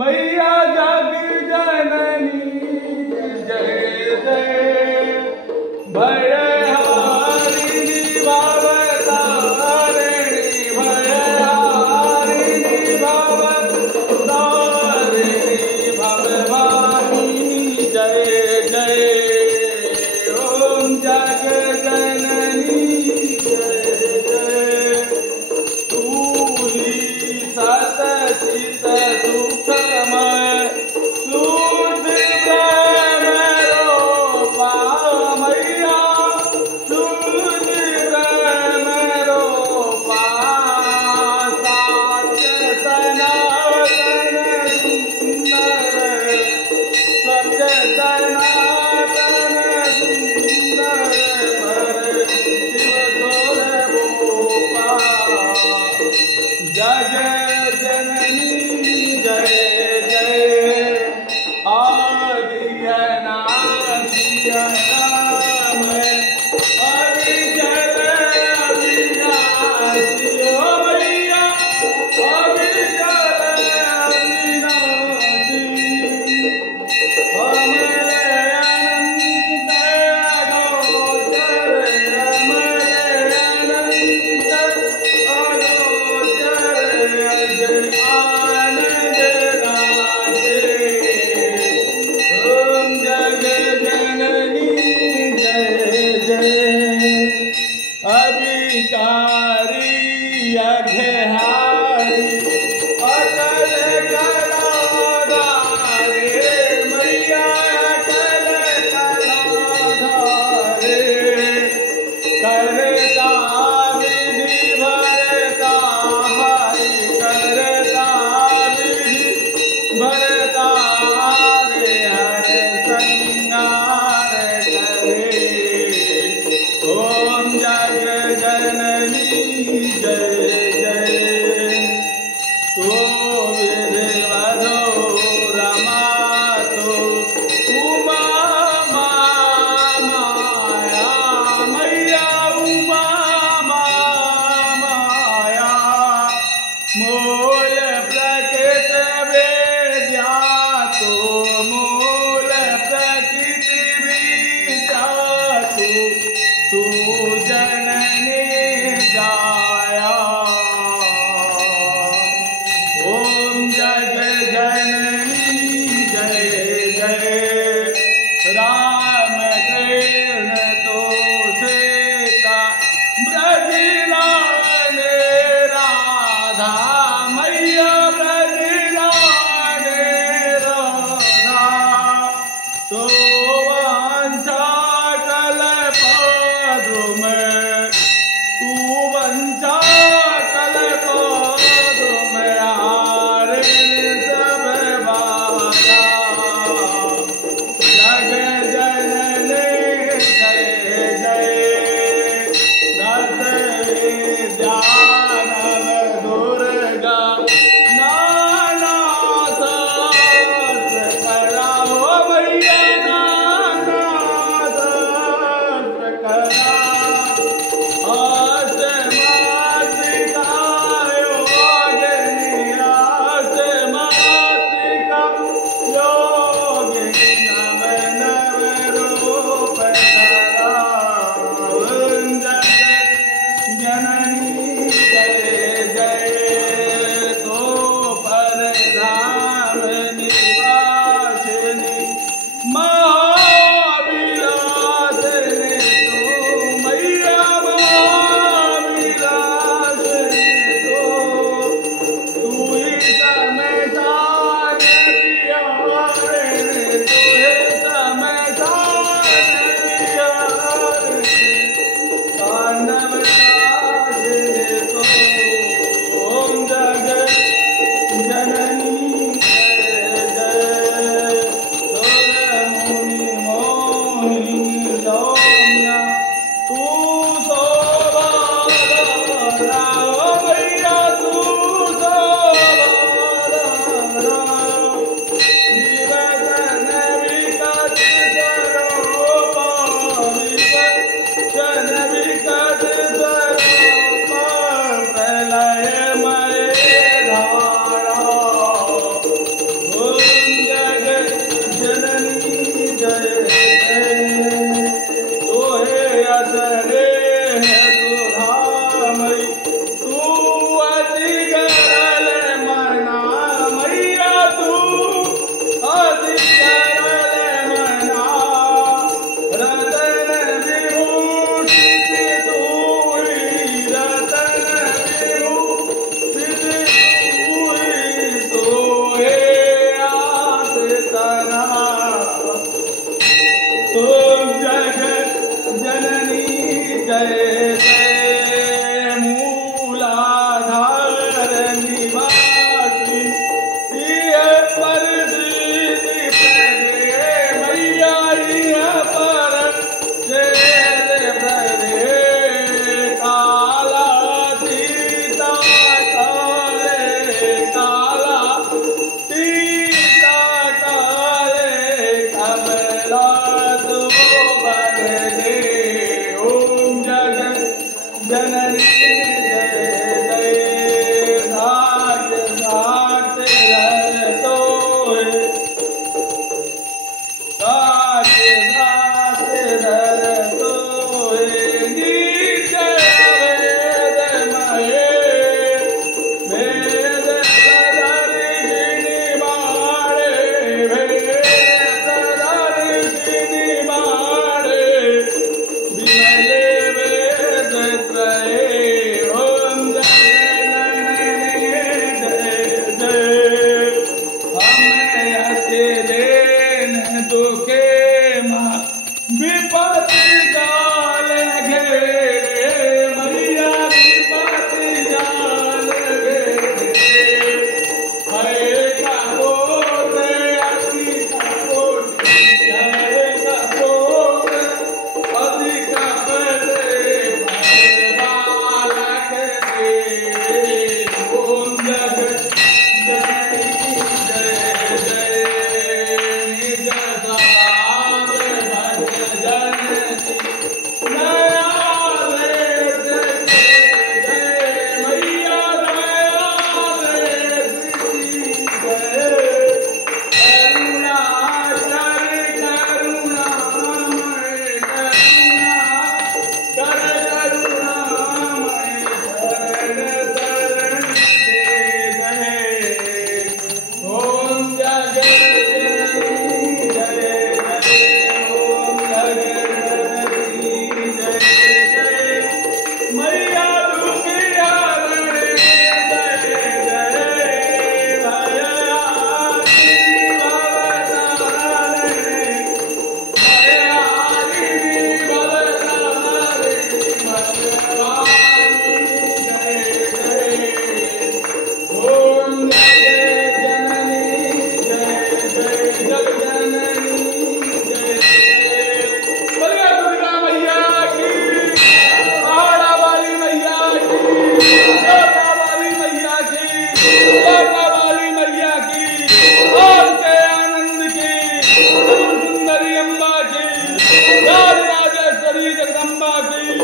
मैया जग जननी जय जय भयहारिणी भवतारिणी भयहारिणी भवतारिणी भववाहिनी जय जय ओम जग जननी जय जय तू ही सतचित सुखमय शुद्ध ब्रह्म रूपा मैया शुद्ध ब्रह्म रूपा सत्य सनातन सुंदर सत्य सनातन सुंदर शिव सोर भूपा जग जननी जय जय आदि अनादि अनाम अविचल अविनाशी ओ मैया अविचल अविनाशी अमर अनंत अगोचर अमर अनंत अगोचर जय आनंद राजे ओम जग जननी जय जय अभिकारी अघहारी अकल कलाधारे मैया अकल कलाधारे करता विधि भरता हरि करता विधि भरता रे हर संगार करे ओम जग जननी जय जय तो विधवधो रमा तो उमा माया मैया उमा माया मूल प्रकृत वेद्या तो मूल प्रकृत विद्या तू जननी जाया ओम जग जननी जय जय राम कृष्ण तो सीता ब्रजलाल राधा मैया ब्रजलाल राधा तो वंशा कल्पद्रु में तू वंशा कल्पद्रु में हारे सब बाधा जग जननी जय जय दस विद्यानव दुर्गा लाटा वाली मैया की, और के आनंद की, त्रिपुर सुंदरी अम्बा की, राज राजेश्वरी जगदम्बा की।